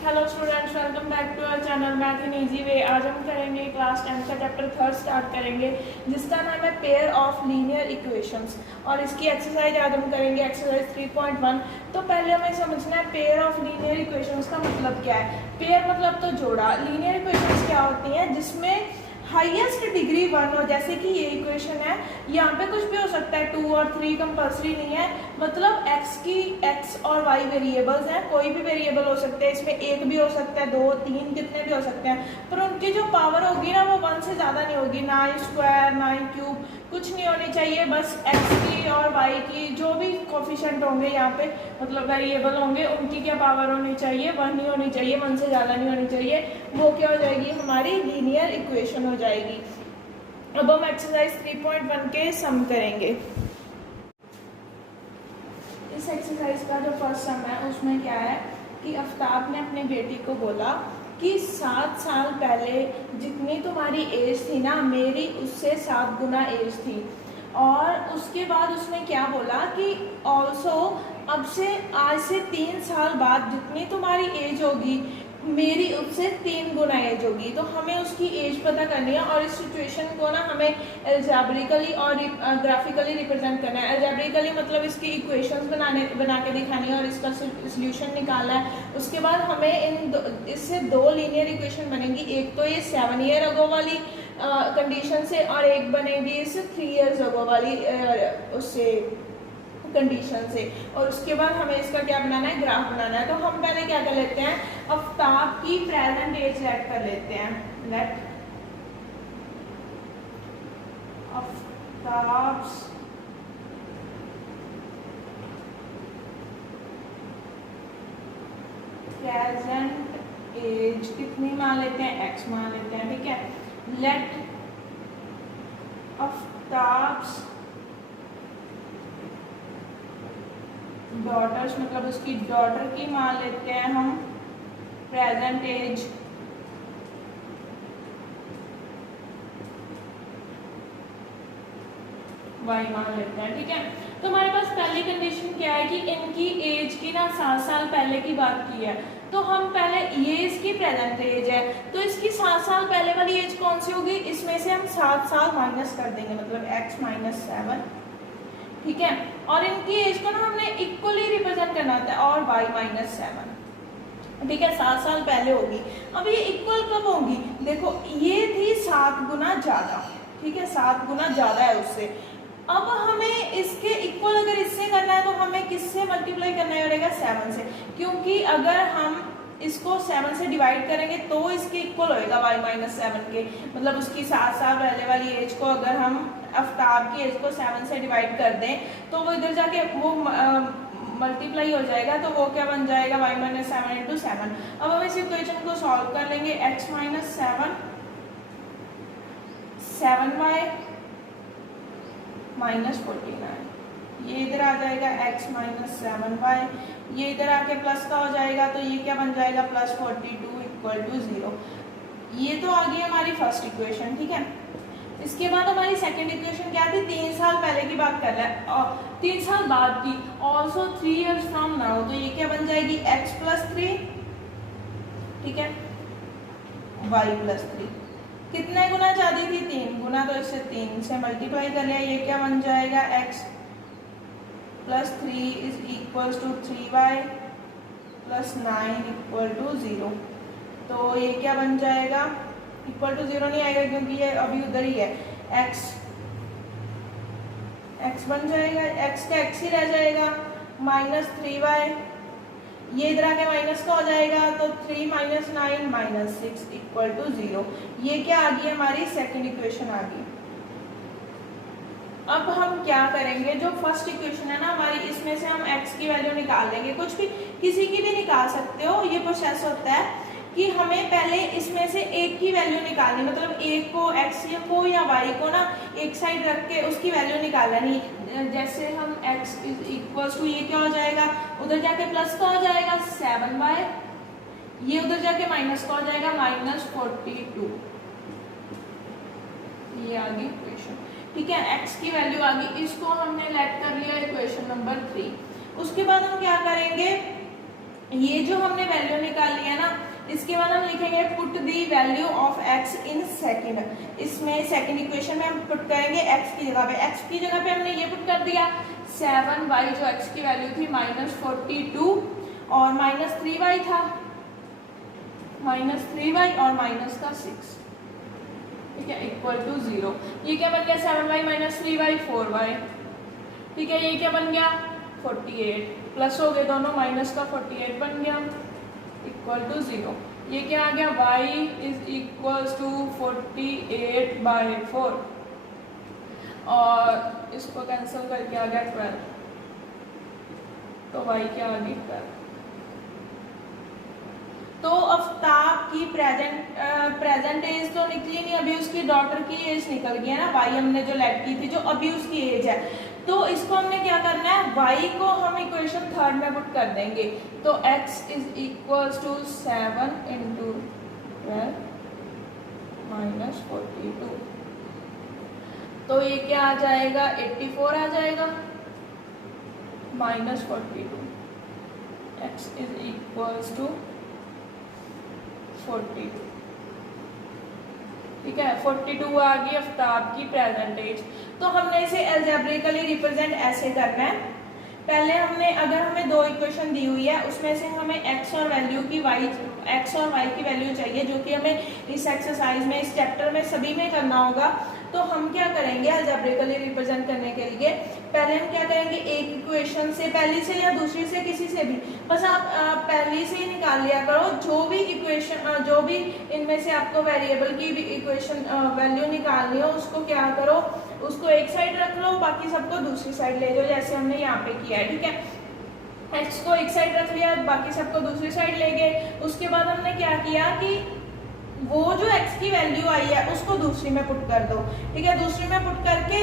Hello students, welcome back to our channel math in easy way. आज हम करेंगे class 10 का चैप्टर 3 स्टार्ट करेंगे, जिसका नाम है पेयर ऑफ लीनियर इक्वेशंस। और इसकी एक्सरसाइज आज हम करेंगे एक्सरसाइज 3.1। तो पहले हमें समझना है पेयर ऑफ लीनियर इक्वेशंस का मतलब क्या है। पेयर मतलब तो जोड़ा। लीनियर इक्वेशंस क्या होती हैं जिसमें हाईएस्ट डिग्री 1 हो, जैसे कि ये इक्वेशन है, यहाँ पे कुछ भी हो सकता है, 2 और 3 कंपल्सरी नहीं है। मतलब x और y वेरिएबल्स हैं, कोई भी वेरिएबल हो सकते हैं, इसमें एक भी हो सकता है, 2, 3, कितने भी हो सकते हैं, पर उनकी जो पावर होगी ना वो 1 से ज़्यादा नहीं होगी, ना स्क्वायर ना क्यूब, कुछ नहीं होनी चाहिए। बस x की और y की जो भी कोफिशिएंट होंगे यहाँ पे, मतलब वेरिएबल होंगे, उनकी क्या पावर होनी चाहिए, 1 नहीं होनी चाहिए, 1 से ज़्यादा नहीं होनी चाहिए। वो क्या हो जाएगी, हमारी लीनियर इक्वेशन हो जाएगी। अब हम एक्सरसाइज 3.1 के सम करेंगे। इस एक्सरसाइज का जो फर्स्ट सम है उसमें क्या है कि आफ्ताब ने अपनी बेटी को बोला कि 7 साल पहले जितनी तुम्हारी एज थी ना, मेरी उससे 7 गुना एज थी। और उसके बाद उसने क्या बोला कि ऑल्सो अब से आज से 3 साल बाद जितनी तुम्हारी एज होगी, मेरी उससे 3 गुना एज होगी। तो हमें उसकी एज पता करनी है और इस सिचुएशन को ना हमें एल्जेब्रिकली और ग्राफिकली रिप्रेजेंट करना है। एल्जेब्रिकली मतलब इसकी इक्वेशंस बना के दिखानी है और इसका सोल्यूशन निकालना है। उसके बाद हमें इससे 2 लीनियर इक्वेशन बनेंगी। एक तो ये 7 ईयर अगो वाली कंडीशन से, और एक बनेगी इस 3 इयर्स अगो वाली उससे कंडीशन से। और उसके बाद हमें इसका क्या बनाना है, ग्राफ बनाना है। तो हम पहले क्या कर लेते हैं, आफ्ताब की प्रेजेंट एज लेट कर लेते हैं। लेट आफ्ताब्स प्रेजेंट एज कितनी मान लेते हैं, x मान लेते हैं, ठीक है। लेट आफ्ताब्स डॉटर्स, मतलब उसकी डॉटर की मान लेते हैं हम प्रेजेंट एज y मान लेते हैं, ठीक है। तो हमारे पास पहली कंडीशन क्या है कि इनकी एज की ना 7 साल पहले की बात की है। तो हम पहले, ये इसकी प्रेजेंट एज है, तो इसकी 7 साल पहले वाली एज कौन सी होगी, इसमें से हम 7 साल माइनस कर देंगे, मतलब x माइनस 7, ठीक है। और इनकी एज को ना हमने इक्वली रिप्रेजेंट करना होता है, और y माइनस 7, ठीक है, 7 साल पहले होगी। अब ये इक्वल कब होगी, देखो ये थी 7 गुना ज्यादा, ठीक है, 7 गुना ज्यादा है उससे। अब हमें इसके इक्वल अगर इससे करना है तो हमें किससे मल्टीप्लाई करना पड़ेगा, 7 से, क्योंकि अगर हम इसको 7 से डिवाइड करेंगे तो इसके इक्वल होएगा y माइनस 7 के। मतलब उसकी 7 साल पहले वाली एज को अगर हम आफ्ताब की एज को 7 से डिवाइड कर दें तो वो इधर जाके वो मल्टीप्लाई हो जाएगा, तो वो क्या बन जाएगा, y माइनस 7 इंटू 7। अब हम इस इक्वेशन को सॉल्व कर लेंगे, x माइनस 7 7y माइनस 49, ये इधर आ जाएगा x माइनस 7y, ये इधर आके प्लस का हो जाएगा, तो ये क्या बन जाएगा, प्लस 42 इक्वल टू 0। ये तो आ गई हमारी फर्स्ट इक्वेशन, ठीक है। इसके बाद हमारी सेकंड इक्वेशन क्या थी, 3 साल पहले की बात कर रहा है और 3 साल बाद की, ऑल्सो 3 इयर्स फ्रॉम नाउ, तो ये क्या बन जाएगी, x प्लस 3, ठीक है, y प्लस 3। कितने गुना ज्यादा थी, 3 गुना, तो इससे 3 से मल्टीप्लाई कर लिया, ये क्या बन जाएगा, x plus 3 is equal to 3y plus 9 equal to 0। तो ये क्या बन जाएगा, इक्वल टू 0 नहीं आएगा क्योंकि ये अभी उधर ही है, x बन जाएगा, x का x ही रह जाएगा, माइनस 3y, ये इधर आके माइनस का हो जाएगा, तो 3 माइनस 9 माइनस 6 इक्वल टू 0। ये क्या आ गई, हमारी सेकंड इक्वेशन आ गई। अब हम क्या करेंगे, जो फर्स्ट इक्वेशन है ना हमारी, इसमें से हम x की वैल्यू निकाल लेंगे, कुछ भी किसी की भी निकाल सकते हो। ये प्रोसेस होता है कि हमें पहले इसमें से एक की वैल्यू निकालनी, मतलब एक को, x को या y को ना एक साइड रख के उसकी वैल्यू निकालनी। जैसे हम x इक्वल्स टू, ये क्या हो जाएगा, उधर जाके प्लस का हो जाएगा 7y, ये उधर जाके माइनस का हो जाएगा माइनस 42, ये आ गई इक्वेशन, ठीक है। x की वैल्यू आ गई, इसको हमने लेट कर लिया इक्वेशन नंबर 3। उसके बाद हम क्या करेंगे, ये जो हमने वैल्यू निकाली है ना, इसके बाद हम लिखेंगे put the value of x in second. इसमें सेकंड इक्वेशन में हम पुट करेंगे x की जगह पे, x की जगह पे हमने ये पुट कर दिया 7y जो x की वैल्यू थी -42 और -3y था, -3y और माइनस का 6, ठीक है, इक्वल टू 0। ये क्या बन गया 7y -3y 4y, ठीक है। ये क्या बन गया 48, प्लस हो गए दोनों, माइनस का 48 बन गया इक्वल टू 0। ये क्या आ गया y इज इक्वल टू 48/4 और इसको कैंसिल करके आ गया 12, तो y क्या आ गई 12। तो आफ्ताब की प्रेजेंट एज तो निकली नहीं, अभी उसकी डॉटर की एज निकल गई है ना, y हमने जो लेट की थी जो अभी उसकी एज है। तो इसको हमने क्या करना है, y को हम इक्वेशन थर्ड में पुट कर देंगे, तो x is equal to 7 into 12 minus 42, तो ये क्या आ जाएगा 84 आ जाएगा minus 42, x is equal to 42, ठीक है। 42 आ गई आफ्ताब की प्रेजेंट एज। तो हमने इसे अलजेब्रिकली रिप्रेजेंट ऐसे करना है। पहले हमने, अगर हमें दो इक्वेशन दी हुई है उसमें से हमें x और वैल्यू की x और y की वैल्यू चाहिए, जो कि हमें इस एक्सरसाइज में, इस चैप्टर में सभी में करना होगा। तो हम क्या करेंगे अलजेब्रिकली रिप्रेजेंट करने के लिए, पहले हम क्या करेंगे, एक इक्वेशन से, पहली से या दूसरी से, किसी से भी, बस आप पहली से ही निकाल लिया करो। जो भी इक्वेशन, जो भी इनमें से आपको वेरिएबल की भी इक्वेशन वैल्यू निकालनी हो, उसको क्या करो, उसको एक साइड रख लो, बाकी सबको दूसरी साइड ले जाओ, जैसे हमने यहाँ पे किया है, ठीक है। x को एक साइड रख लिया, बाकी सबको दूसरी साइड ले गए। उसके बाद हमने क्या किया कि वो जो x की वैल्यू आई है उसको दूसरी में पुट कर दो, ठीक है। दूसरी में पुट करके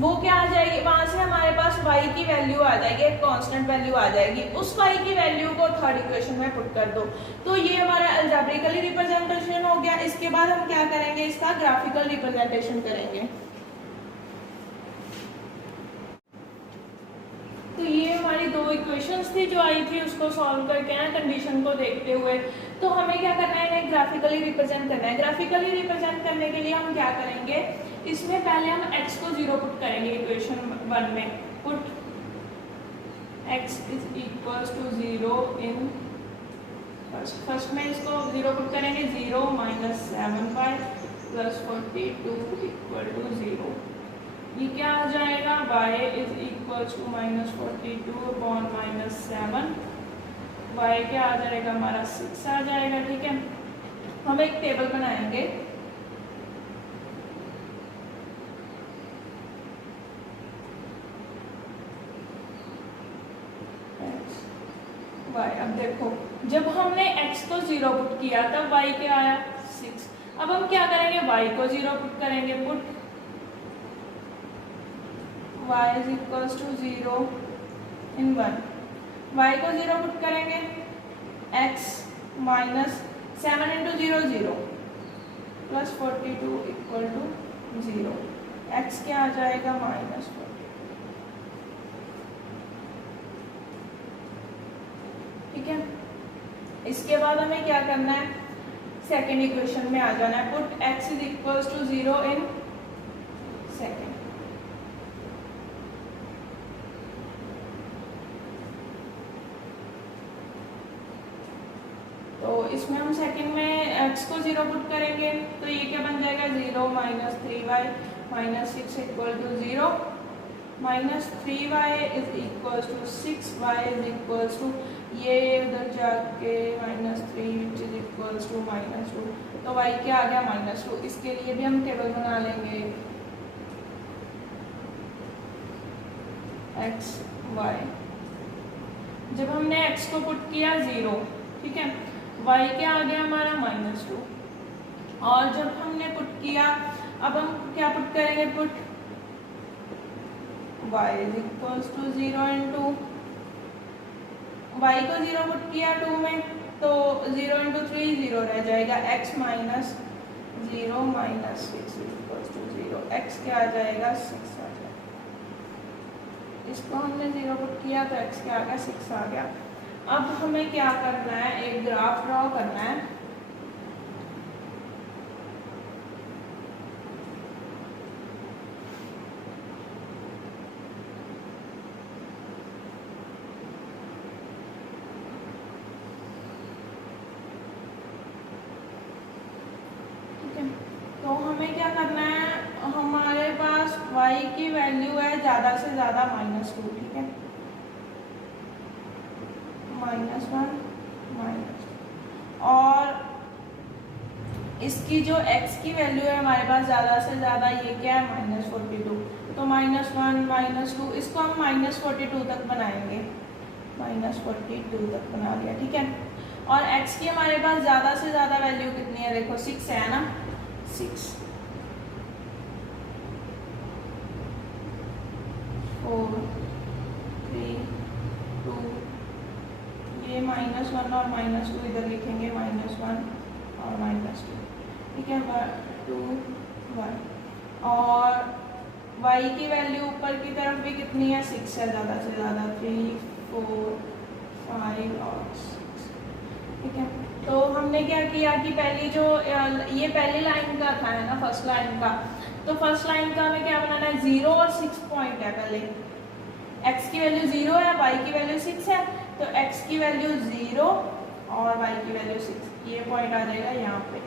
वो क्या आ जाएगी, वहां से हमारे पास y की वैल्यू आ जाएगी, एक कांस्टेंट वैल्यू आ जाएगी, उस y की वैल्यू को थर्ड इक्वेशन में पुट कर दो। तो ये हमारा अलजेब्रिकली रिप्रेजेंटेशन हो गया। इसके बाद हम क्या करेंगे, इसका ग्राफिकल रिप्रेजेंटेशन करेंगे। तो ये हमारी दो इक्वेशंस थी जो आई थी, उसको सॉल्व करके ना कंडीशन को देखते हुए, तो हमें क्या करना है, इन्हें ग्राफिकली रिप्रेजेंट करना है। ग्राफिकली रिप्रेजेंट करने के लिए हम क्या करेंगे, इसमें पहले हम x को 0 पुट करेंगे इक्वेशन 1 में, put x is equal to 0 in first में इसको 0 पुट करेंगे, 0 minus 7y plus 42 equal to 0। ये क्या आ जाएगा, y is equal to minus 42 upon minus 7, y क्या आ जाएगा हमारा 6 आ जाएगा, ठीक है। हम एक टेबल बनाएंगे, y। अब देखो, जब हमने x को 0 पुट किया तब y क्या आया 6। अब हम क्या करेंगे, y को 0 पुट करेंगे, put y is equals to 0 in 1, y को 0 पुट करेंगे, x minus 7 into 0 0 plus 42 equal to 0, x क्या आ जाएगा माइनस 40, ठीक है। इसके बाद हमें क्या करना है, सेकेंड इक्वेशन में आ जाना है, put x is equal to 0 in second. तो इसमें हम सेकंड में x को 0 पुट करेंगे, तो ये क्या बन जाएगा 0 minus 3y minus 6 equal to 0, minus 3y is equal to 6y is equal to, ये उधर जाके minus 3 which is equal to minus 2, तो y क्या आ गया माइनस 2। इसके लिए भी हम टेबल बना लेंगे, x y। जब हमने x को पुट किया 0, ठीक है, y क्या आ गया हमारा माइनस 2, और जब हमने पुट किया, अब हम क्या पुट करेंगे, put y is equal to 0 into, y को 0 पुट किया 2 में, तो 0 इंटू 3 0 रह जाएगा, x minus 0 minus 6 equal to 0, x क्या आ जाएगा 6 आ जाएगा। इसको हमने 0 पुट किया तो x क्या आ गया 6 आ गया। अब हमें क्या करना है, एक ग्राफ ड्रॉ करना है। ठीक है, तो हमें क्या करना है, हमारे पास y की वैल्यू है ज़्यादा से ज़्यादा -2, ठीक है, -1 -2, और इसकी जो x की वैल्यू है हमारे पास ज़्यादा से ज़्यादा ये क्या है, -42, तो -1 -2 इसको हम -42 तक बनाएंगे, -42 तक बना लिया, ठीक है। और x की हमारे पास ज़्यादा से ज़्यादा वैल्यू कितनी है, देखो 6 है ना, 6 4 3 2, ये -1 और -2 इधर लिखेंगे, -1 और -2, ठीक है, 2 1, और y की वैल्यू ऊपर की तरफ भी कितनी है, 6 है ज़्यादा से ज़्यादा, 3 4 5 और 6, ठीक है। तो हमने क्या किया कि पहली जो ये पहली लाइन का था है ना, फर्स्ट लाइन का, तो फर्स्ट लाइन का हमें क्या बनाना है, 0 और 6 पॉइंट है, पहले x की वैल्यू 0 है, y की वैल्यू 6 है, तो x की वैल्यू 0 और y की वैल्यू 6, ये पॉइंट आ जाएगा यहाँ पे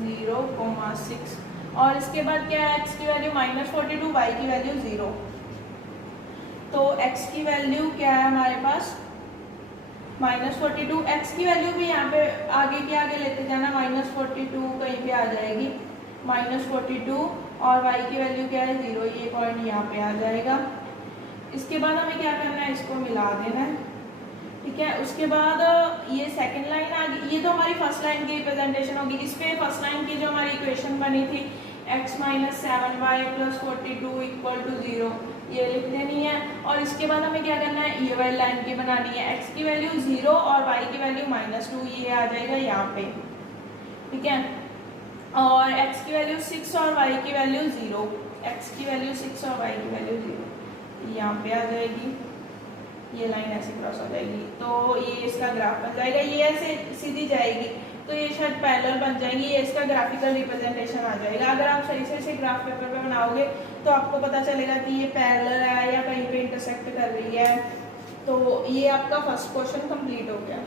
0,6, और इसके बाद क्या है, x की वैल्यू -42, y की वैल्यू 0, तो x की वैल्यू क्या है हमारे पास -42, x की वैल्यू भी यहाँ पे आगे के आगे लेते जाना, -42 कहीं पे आ जाएगी, -42, और y की वैल्यू क्या है 0, ये पॉइंट यहाँ पे आ जाएगा। इसके बाद हमें क्या करना है, इसको मिला देना है, ठीक है। उसके बाद ये सेकंड लाइन आ गई, ये तो हमारी फर्स्ट लाइन की रिप्रेजेंटेशन होगी। इस पे फर्स्ट लाइन की जो हमारी इक्वेशन बनी थी x - 7y + 42 = 0, ये लिख देनी है। और इसके बाद हमें क्या करना है, ये वाली लाइन की बनानी है, x की वैल्यू 0 और y की वैल्यू -2, ये आ जाएगा यहाँ पे, ठीक है। और x की वैल्यू 6 और y की वैल्यू 0, x की वैल्यू 6 और y की वैल्यू 0 यहाँ पे आ जाएगी, ये लाइन ऐसे क्रॉस हो जाएगी, तो ये इसका ग्राफ बन जाएगा, ये ऐसे सीधी जाएगी, तो ये शायद पैरेलल बन जाएंगी, ये इसका ग्राफिकल रिप्रेजेंटेशन आ जाएगा। अगर आप सही से इसे ग्राफ पेपर पे बनाओगे तो आपको पता चलेगा कि ये पैरेलल है या कहीं पे इंटरसेक्ट कर रही है। तो ये आपका फर्स्ट क्वेश्चन कंप्लीट हो गया।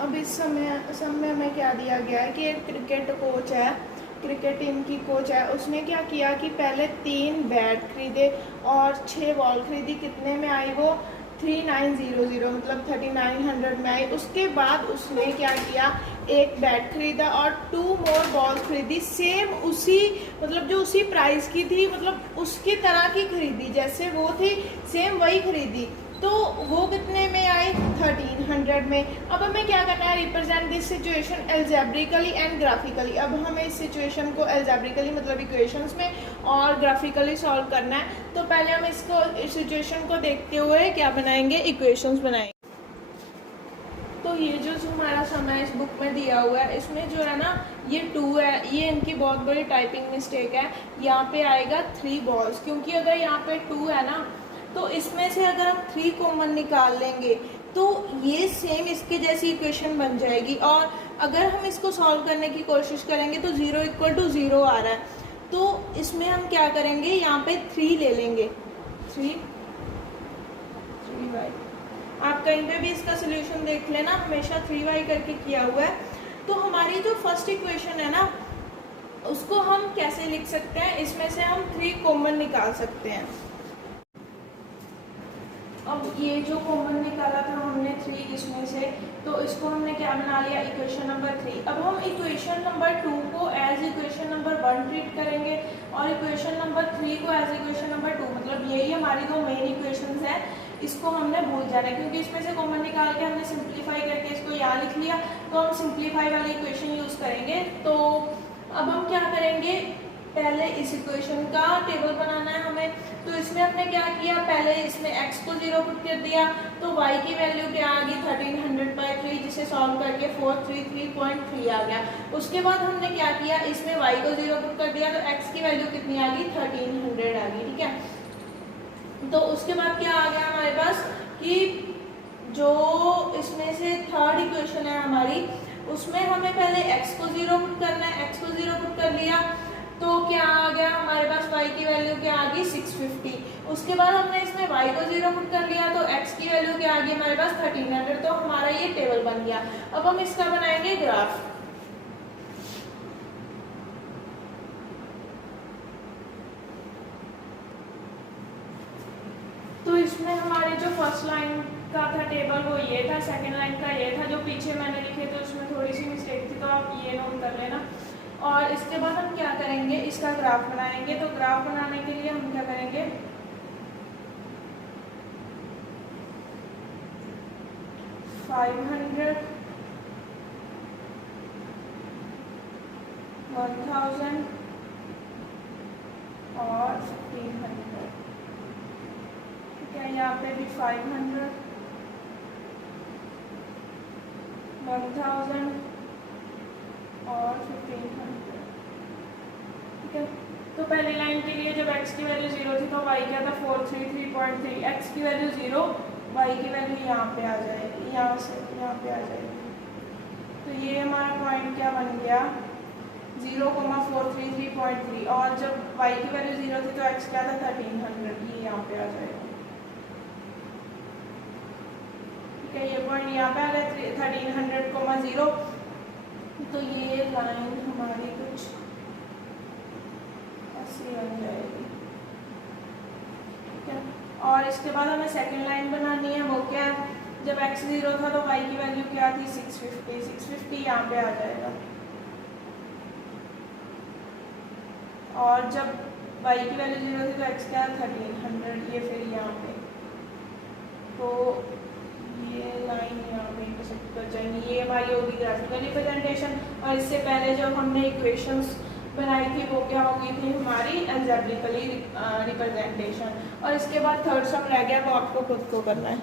अब इस समय में क्या दिया गया है कि एक क्रिकेट कोच है, क्रिकेट टीम की कोच है, उसने क्या किया कि पहले 3 बैट खरीदे और 6 बॉल खरीदी, कितने में आई वो 3900, मतलब 3900 में आई। उसके बाद उसने क्या किया, एक बैट खरीदा और 2 मोर बॉल खरीदी, सेम उसी मतलब जो उसी प्राइस की थी, मतलब उसकी तरह की खरीदी, जैसे वो थी सेम वही खरीदी, तो वो कितने में आए 1300 में। अब हमें क्या करना है, represent this situation algebraically and graphically. अब हमें इस सिचुएशन को एल्जेब्रिकली मतलब इक्वेशंस में और ग्राफिकली सॉल्व करना है। तो पहले हम इसको इस सिचुएशन को देखते हुए क्या बनाएंगे, इक्वेशंस बनाएंगे। तो ये जो हमारा समय इस बुक में दिया हुआ है, इसमें जो है ना ये 2 है, ये इनकी बहुत बड़ी टाइपिंग मिस्टेक है। यहाँ पे आएगा 3 बॉल्स, क्योंकि अगर यहाँ पे 2 है ना, तो इसमें से अगर हम 3 कॉमन निकाल लेंगे तो ये सेम इसके जैसी इक्वेशन बन जाएगी। और अगर हम इसको सॉल्व करने की कोशिश करेंगे तो 0 = 0 आ रहा है, तो इसमें हम क्या करेंगे, यहाँ पे 3 ले लेंगे, 3y। आप कहीं पे भी इसका सोल्यूशन देख लेना, हमेशा 3y करके किया हुआ है। तो हमारी जो फर्स्ट इक्वेशन है ना, उसको हम कैसे लिख सकते हैं, इसमें से हम 3 कॉमन निकाल सकते हैं। अब ये जो कॉमन निकाला था हमने 3 इसमें से, तो इसको हमने क्या बना लिया, इक्वेशन नंबर 3। अब हम इक्वेशन नंबर 2 को एज इक्वेशन नंबर 1 ट्रीट करेंगे और इक्वेशन नंबर 3 को एज इक्वेशन नंबर 2, मतलब यही हमारी 2 मेन इक्वेशंस है। इसको हमने भूल जाना है, क्योंकि इसमें से कॉमन निकाल के हमने सिंप्लीफाई करके इसको यहाँ लिख लिया, तो हम सिंप्लीफाई वाली इक्वेशन यूज़ करेंगे। तो अब हम क्या करेंगे, पहले इस इक्वेशन का टेबल बनाना है हमें। तो इसमें हमने क्या किया, पहले इसमें x को 0 पुट कर दिया, तो y की वैल्यू क्या आ गई 1300/3, जिसे से सॉल्व करके 433.3 आ गया। उसके बाद हमने क्या किया, इसमें y को 0 पुट कर दिया तो x की वैल्यू कितनी आ गई, 1300 आ गई। ठीक है, तो उसके बाद क्या आ गया हमारे पास कि जो इसमें से थर्ड इक्वेशन है हमारी, उसमें हमें पहले x को 0 पुट करना है। x को 0 पुट कर लिया तो क्या आ गया हमारे पास, y की वैल्यू क्या आ गई, 650। उसके बाद हमने इसमें y को 0 पुट कर लिया तो x की वैल्यू क्या आ गई हमारे पास, 1300। तो हमारा ये टेबल बन गया। अब हम इसका बनाएंगे ग्राफ। तो इसमें हमारे जो फर्स्ट लाइन का था टेबल वो ये था, सेकंड लाइन का ये था, जो पीछे मैंने लिखे थे उसमें थोड़ी सी मिस्टेक थी तो आप ये नोट कर लेना। और इसके बाद हम क्या करेंगे, इसका ग्राफ बनाएंगे। तो ग्राफ बनाने के लिए हम क्या करेंगे, $500, 1000 और 1500। ठीक है, यहाँ पे भी 500, 1000 और 1500। ठीक है, तो पहली लाइन के लिए जब x की वैल्यू 0 थी तो y क्या था, 433.3। x की वैल्यू 0, y की वैल्यू यहाँ पे आ जाएगी, यहाँ से यहाँ पे आ जाएगी। तो ये हमारा पॉइंट क्या बन गया, 0,433.3। और जब y की वैल्यू 0 थी तो x क्या था, 1300, ये यहाँ पे आ जाएगा। ठीक है, ये पॉइंट यहाँ पे आ गया 1300,0। तो ये लाइन हमारी कुछ ऐसी बन जाएगी। ठीक है, और इसके बाद हमें सेकंड लाइन बनानी है। वो क्या है, जब x 0 था तो y की वैल्यू क्या थी, 650। 650 यहाँ पे आ जाएगा। और जब y की वैल्यू 0 थी तो x क्या, 1300, ये फिर यहाँ पे। तो ये लाइन यहाँ पे इंटरसेक्ट कर जाएंगी। ये हमारी होगी ग्राफिकल रिप्रेजेंटेशन। और इससे पहले जब हमने इक्वेशंस बनाई थी वो क्या हो गई थी हमारी अलजेब्रिकली रिप्रेजेंटेशन। और इसके बाद थर्ड सम रह गया, वो आपको खुद को करना है।